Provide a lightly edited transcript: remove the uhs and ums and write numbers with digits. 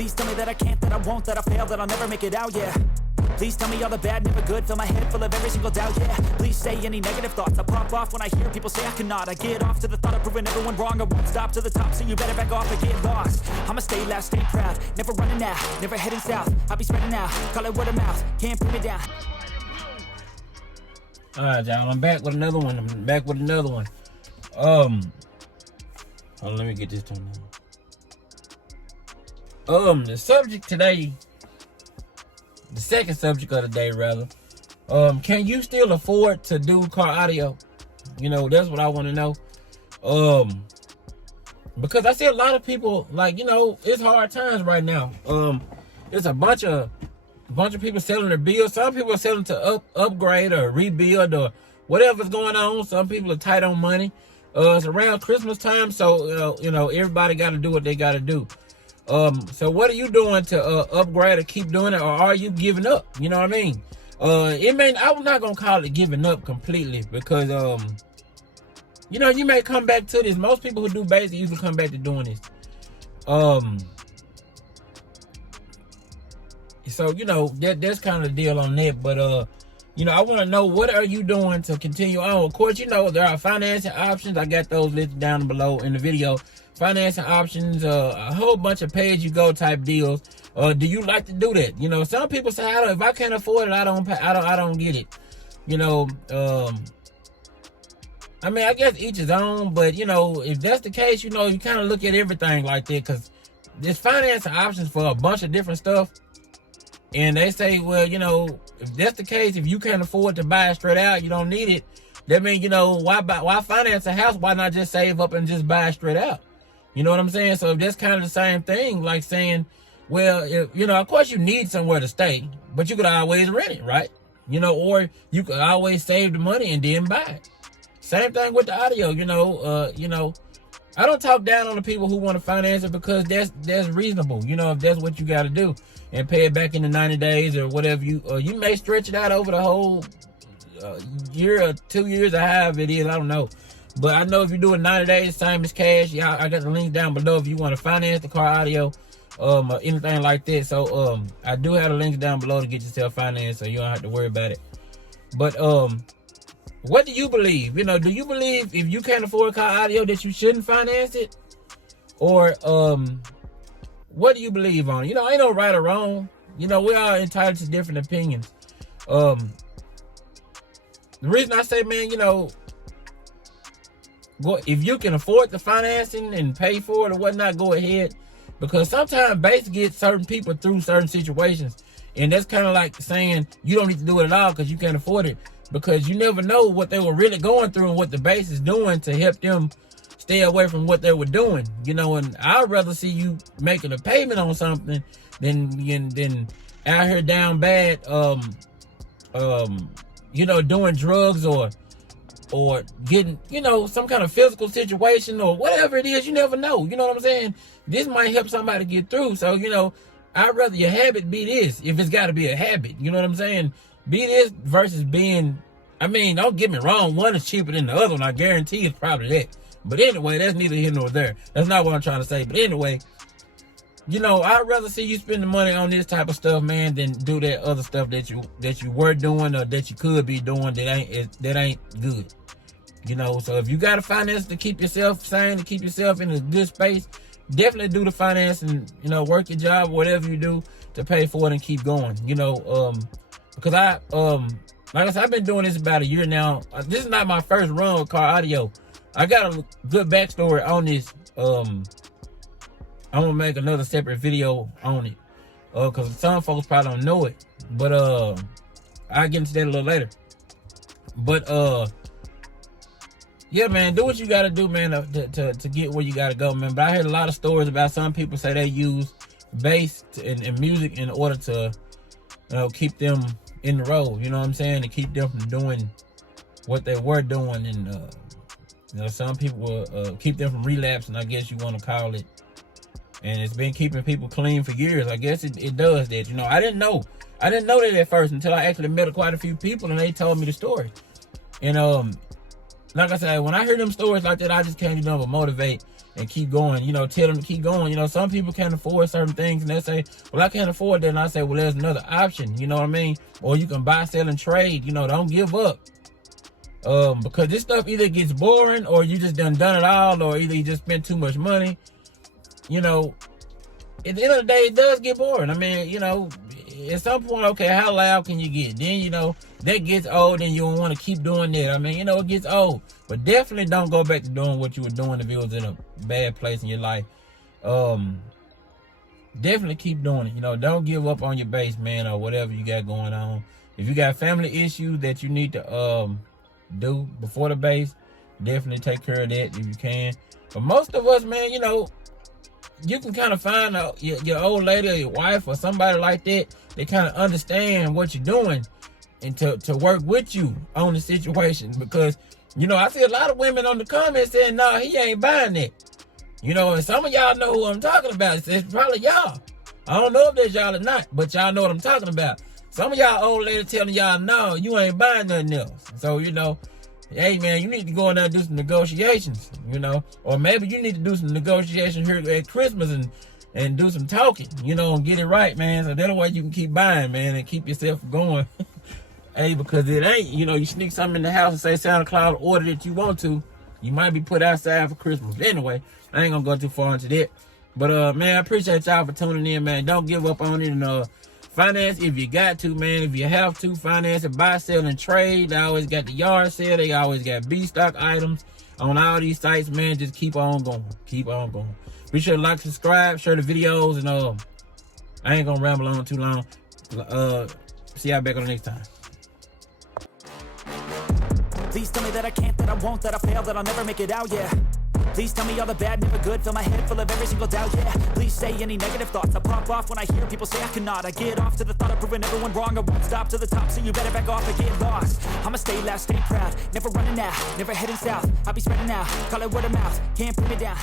Please tell me that I can't, that I won't, that I fail, that I'll never make it out, yeah. Please tell me all the bad, never good, fill my head full of every single doubt, yeah. Please say any negative thoughts, I pop off when I hear people say I cannot. I get off to the thought of proving everyone wrong, I won't stop to the top, so you better back off and get lost. I'ma stay loud, stay proud, never running out, never heading south. I'll be spreading out, call it word of mouth, can't put me down. Alright, y'all, I'm back with another one. Hold on, let me get this turned on. The subject today, the second subject of the day, rather. Can you still afford to do car audio? You know, that's what I want to know. Because I see a lot of people, like, you know, it's hard times right now. There's a bunch of people selling their bills. Some people are selling to upgrade or rebuild or whatever's going on. Some people are tight on money. It's around Christmas time, so you know everybody got to do what they got to do. So what are you doing to upgrade or keep doing it, or are you giving up? You know what I mean? I'm not gonna call it giving up completely, because you know, you may come back to this. Most people who do basic usually come back to doing this. So you know that's kind of the deal on that. But you know, I want to know, what are you doing to continue on? Of course, you know there are financing options. I got those listed down below in the video. Financing options, a whole bunch of pay-as-you-go type deals. Do you like to do that? You know, some people say, if I can't afford it, I don't get it. You know, I mean, I guess each his own, but you know, if that's the case, you know, you kind of look at everything like that, because there's financing options for a bunch of different stuff. And they say, well, you know, if that's the case, if you can't afford to buy it straight out, you don't need it. That means, you know, why finance a house? Why not just save up and just buy it straight out? You know what I'm saying? So that's kind of the same thing, like saying, well, if, you know, of course you need somewhere to stay, but you could always rent it, right? You know, or you could always save the money and then buy it. Same thing with the audio, you know, I don't talk down on the people who want to finance it, because that's reasonable, you know, if that's what you got to do, and pay it back in the 90 days or whatever. You may stretch it out over the whole year or 2 years or however it is, I don't know. But I know if you do it 90 days, same as cash. Yeah, I got the link down below if you want to finance the car audio, or anything like that. So I do have the links down below to get yourself financed, so you don't have to worry about it. But what do you believe? You know, do you believe if you can't afford car audio that you shouldn't finance it? Or what do you believe on? You know, ain't no right or wrong. You know, we are entitled to different opinions. The reason I say, man, you know, if you can afford the financing and pay for it or whatnot, go ahead. Because sometimes base gets certain people through certain situations. And that's kind of like saying you don't need to do it at all because you can't afford it. Because you never know what they were really going through and what the base is doing to help them stay away from what they were doing. You know, and I'd rather see you making a payment on something than out here down bad, you know, doing drugs or getting, you know, some kind of physical situation or whatever it is. You never know. You know what I'm saying? This might help somebody get through. So, you know, I'd rather your habit be this, if it's got to be a habit. You know what I'm saying? Be this versus being, I mean, don't get me wrong, one is cheaper than the other one. I guarantee it's probably that. But anyway, that's neither here nor there. That's not what I'm trying to say. But anyway, you know, I'd rather see you spend the money on this type of stuff, man, than do that other stuff that you were doing or that you could be doing that ain't good. You know, so if you got to finance to keep yourself sane, to keep yourself in a good space, definitely do the finance and, you know, work your job, whatever you do to pay for it and keep going. You know, because like I said, I've been doing this about a year now. This is not my first run with car audio. I got a good backstory on this. I'm gonna make another separate video on it, because some folks probably don't know it. But I'll get into that a little later. But yeah, man, do what you gotta do, man, to get where you gotta go, man. But I heard a lot of stories about some people say they use bass and music in order to, you know, keep them in the road, you know what I'm saying, to keep them from doing what they were doing. And you know, some people will keep them from relapsing, I guess you want to call it. And it's been keeping people clean for years. I guess it does that. You know, I didn't know that at first until I actually met quite a few people and they told me the story. And like I said, when I hear them stories like that, I just can't do nothing but motivate and keep going. You know, tell them to keep going. You know, some people can't afford certain things, and they say, well, I can't afford that. And I say, well, there's another option. You know what I mean? Or you can buy, sell, and trade. You know, don't give up. Because this stuff either gets boring, or you just done it all, or either you just spent too much money. You know, at the end of the day, it does get boring. I mean, you know, at some point, okay, how loud can you get? Then, you know, that gets old and you don't want to keep doing that. I mean, you know, it gets old. But definitely don't go back to doing what you were doing if it was in a bad place in your life. Definitely keep doing it. You know, don't give up on your base, man, or whatever you got going on. If you got family issues that you need to do before the base, definitely take care of that if you can. But most of us, man, you know, you can kind of find your old lady or your wife or somebody like that. They kind of understand what you're doing and to work with you on the situation. Because, you know, I see a lot of women on the comments saying, no, he ain't buying that. You know, and some of y'all know who I'm talking about. It's probably y'all. I don't know if that's y'all or not, but y'all know what I'm talking about. Some of y'all old ladies telling y'all, no, you ain't buying nothing else. So, you know, hey, man, you need to go in there and do some negotiations, you know. Or maybe you need to do some negotiations here at Christmas and do some talking, you know, and get it right, man. So that way you can keep buying, man, and keep yourself going. Hey, because it ain't, you know, you sneak something in the house and say Santa Claus order that you want to, you might be put outside for Christmas. Anyway, I ain't gonna go too far into that. But, man, I appreciate y'all for tuning in, man. Don't give up on it. And, finance if you got to, man. If you have to, finance it, buy, sell, and trade. They always got the yard sale. They always got B-stock items on all these sites, man. Just keep on going. Keep on going. Be sure to like, subscribe, share the videos, and I ain't gonna ramble on too long. See y'all back on the next time. Please tell me that I can't, that I won't, that I fail, that I'll never make it out, yeah. Please tell me all the bad, never good. Fill my head full of every single doubt, yeah. Please say any negative thoughts. I pop off when I hear people say I cannot. I get off to the thought of proving everyone wrong. I won't stop to the top, so you better back off and get lost. I'ma stay loud, stay proud, never running out, never heading south. I'll be spreading out, call it word of mouth, can't put me down.